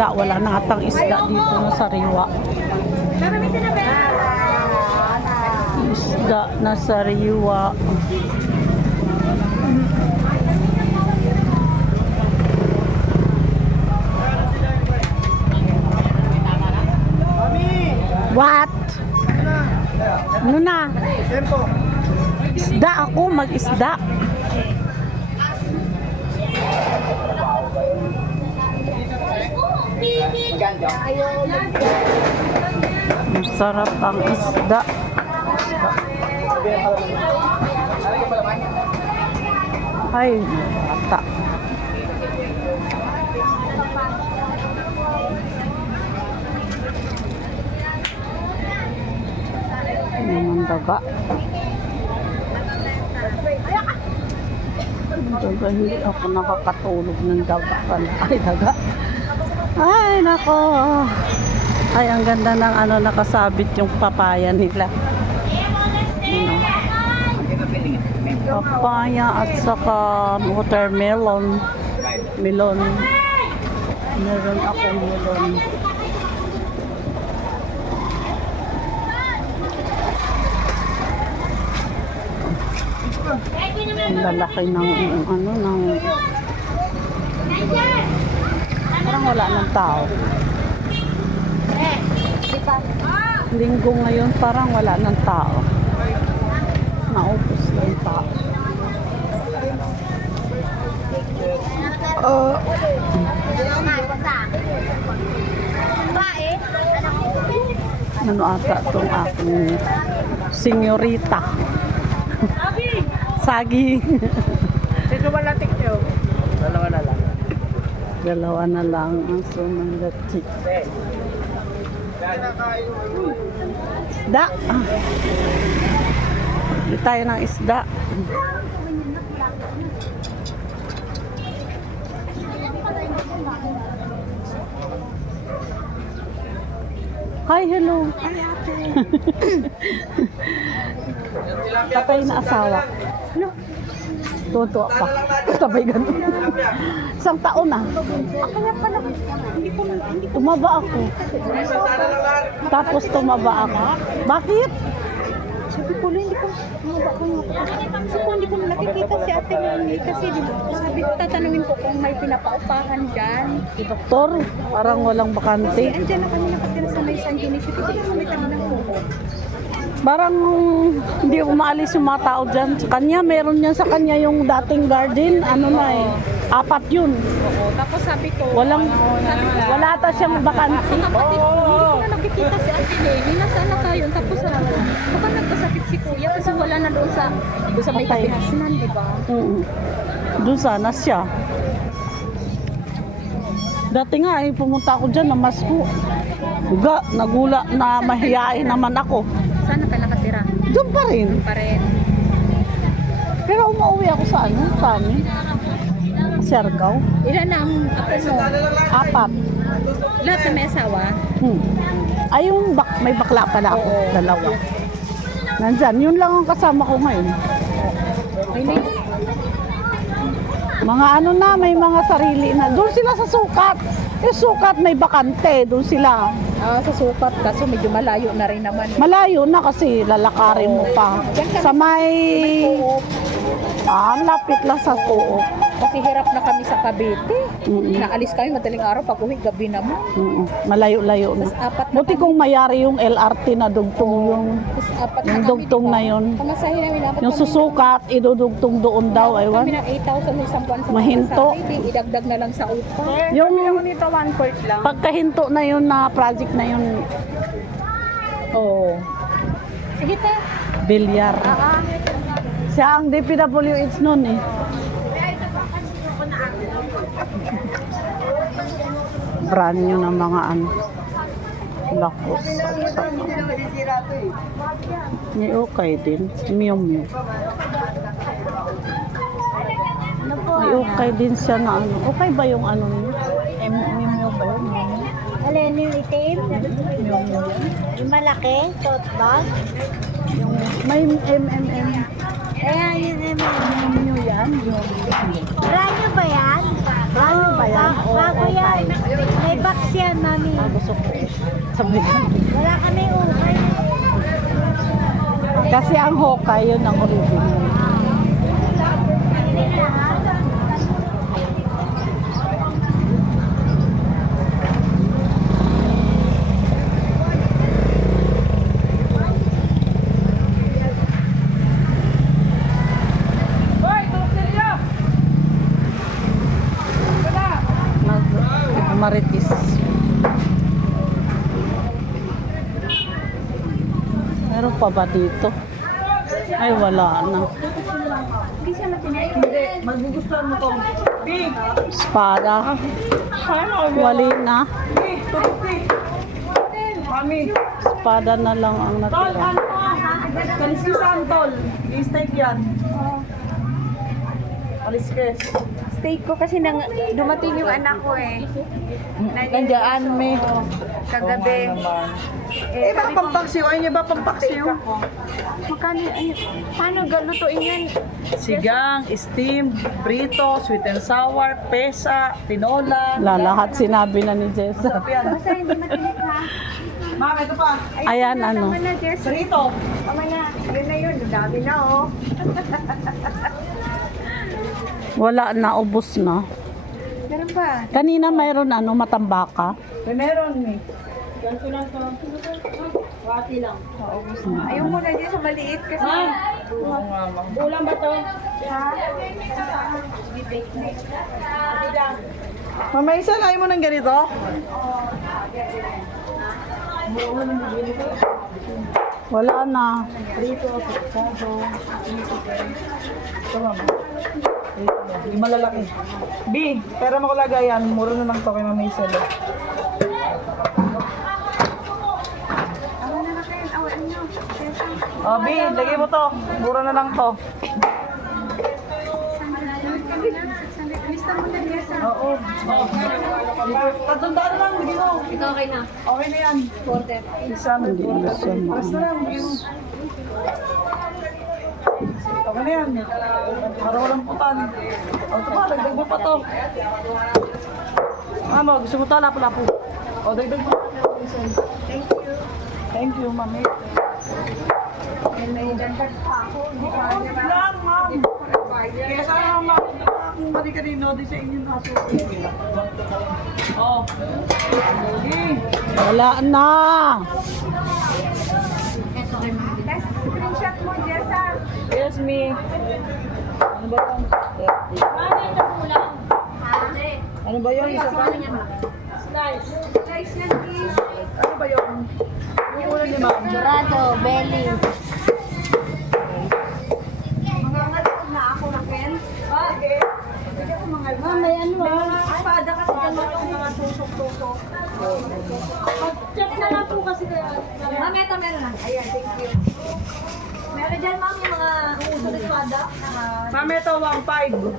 isda. Wala na atang isda dito na sariwa. Isda na sariwa. What? Ano na? Isda ako, mag-isda. Masarap ang isda. Ay, mata. Ang daga. Daga, hindi ako nakakatulog ng daga pala. Ay, daga. Ay, nako. Ay, ang ganda ng ano, nakasabit yung papaya nila. Papaya at saka watermelon. Melon. Meron akong melon. Ang lalaki ng ano ng parang wala ng tao. Linggo ngayon parang wala ng tao. Naubos na yung tao. Ano ata itong aking senyorita? Saging. Sino wala tikyo? Dalawa na lang. Dalawa na lang ang sumandachi. Isda. Bili tayo ng isda. Hi, hello. Hi, ate. Patay na asawa. No. Tuwa pa. Sabay ganun. Isang taon na. Kaya pala, hindi ko Tumaba ako. Tapos tumaba ako. Bakit? sabi ko, hindi ko mababa ko yung kasi ko hindi ko nakikita si ate Nini kasi di ba, sabi ko, tatanungin ko kung may pinapaupahan dyan. Si doktor, parang walang Kasi bakante. andyan na kami nakatira sa may San Dionisio, hindi ko kami tanong ko. Parang hindi umaalis yung mga tao dyan. Sa kanya, meron yan sa kanya yung dating garden. Ano na eh, 4 yun. Oo, tapos sabi ko, Walang, sabi ko, wala ata siyang bakante. kapatid ko, hindi ko na nakikita si ate Nini, nasaan na tayo? Tapos sabi ko, baka nagkasakit si kuya kasi wala na doon sa may Patay. kapinasinan, di ba? Doon sana siya. Dati nga eh, pumunta ako dyan, namasko. Uga, nagula na mahiyain naman ako. Saan ka nakatira? Doon pa rin. Pa rin. Pero umuwi ako sa ano, sa amin. Siargao. Ilan ang apo mo? 4. Lahat na may asawa? Ay, yung may bakla pala ako. 2. Nandyan, yun lang ang kasama ko ngayon. Ay, Mga ano na, may mga sarili na. Doon sila sa sukat. Yung sukat may bakante, doon sila. sa sukat kaso medyo malayo na rin naman. Malayo na kasi lalakarin mo pa. Sa may... lapit lang sa tuok. Kasi hirap na kami sa Cavite. Mm-mm. Naalis kami madaling araw, pag uwi gabi naman. Malayo-layo na. Tapos apat na Buti kung mayari yung LRT na dugtong yung... Tapos apat na Yung kami, dugtong diba? na yun. Pamasahe namin apat Yung kami. susukat, idudugtong doon daw. Kami Aywan. ng 8,000 sa isang buwan sa Mahinto. pamasahe, di idagdag na lang sa upa. Yung Nito 1/4 lang. pagkahinto na yun na project na yun, Oo. Sige te. bilyar. Siya ang DPWH noon eh. Brand new ng mga ano. Lakos. May okay din. Mew Mew. May okay din siya na ano. Okay ba yung ano niya? Mew Mew ba yun? Mew Mew? Alin yung itim? Yung malaki? Tote bag? Yung may MMM. Ayan yung Mew Mew yan. Brand new ba yan? Brand new ba yan? Bago yan. May box yan, mami. Gusto ko. Sabi ko. Wala kami ukay. Kasi ang Hokay, yun ang original. Maritis. Meron pa ba dito? Ay, wala na. Hindi siya matinig. Hindi, magugustuhan mo tong big. Espada. Paano? Wali na. Big, big. Mami, Espada na lang ang tol, natira. ano? Kaliskisan, tol. I-steak yan. Kaliskis. Steak ko kasi dumating yung anak ko eh. Nandiyan, may. Kagabi. Eh, baka pampaksiw. Ayun niya ba pampaksiw? Magkano, paano lutuin yan? Sigang, steam, prito, sweet and sour, pesa, tinola. Lahat sinabi na ni Jessa. Sarap yan. Basta hindi matinig ha. Ma'am, ito pa. Ayan, ano. Tama na, Jess. Prito. Tama na. Yun na yun. Ang dami na oh. Wala na, ubos na. Meron pa. Kanina mayroon ano, matambaka. May meron, eh. Ayaw mo na dyan sa maliit kasi. Oo nga, ma'am. Ulam ba to? Ha? Mama Isa, ayaw mo ng ganito? Wala na. Ito, mama. Yung malalaki. B, pera mo ko lagayan. Mura na lang to kay Mama Isa. Ano na na kayo? Awan nyo. Oh, B, lagay mo to. Mura na lang to. Lista mo na Jess. Oo. Tatandaan lang, bigyan mo. Ito okay na. Okay na yan. Isa na. Hindi na siya Basta lang, bigyan mo. Okay na yan. Para walang putan. O, ito pa, dagdag mo pa to. Mama, gusto mo to, lapu-lapu. O, dagdag mo. Thank you. Thank you, mami. May dagdag pa ako. Hindi pa niya ba? Lang, ma'am. Kaya sana ma'am, kung mali kanino, di sa inyo naso. Oh. Okay. Wala na. Test screenshot mo, Jessa. Yes, me. Ano ba ito? Ano ba yun? Isa pa? Guys, yan please. Ano ba yun? Yung ulo ni ma'am. Dorado, belly. Mangangatod na ako na pen. Bakit? Hindi ako mga May ano mga espada kasi dyan mga tusok-tusok. Check na lang po kasi kaya. Ma'am, ito meron lang. Ayan, thank you. Meron dyan, ma'am, yung mga uso na espada. Ma'am, ito 1.5.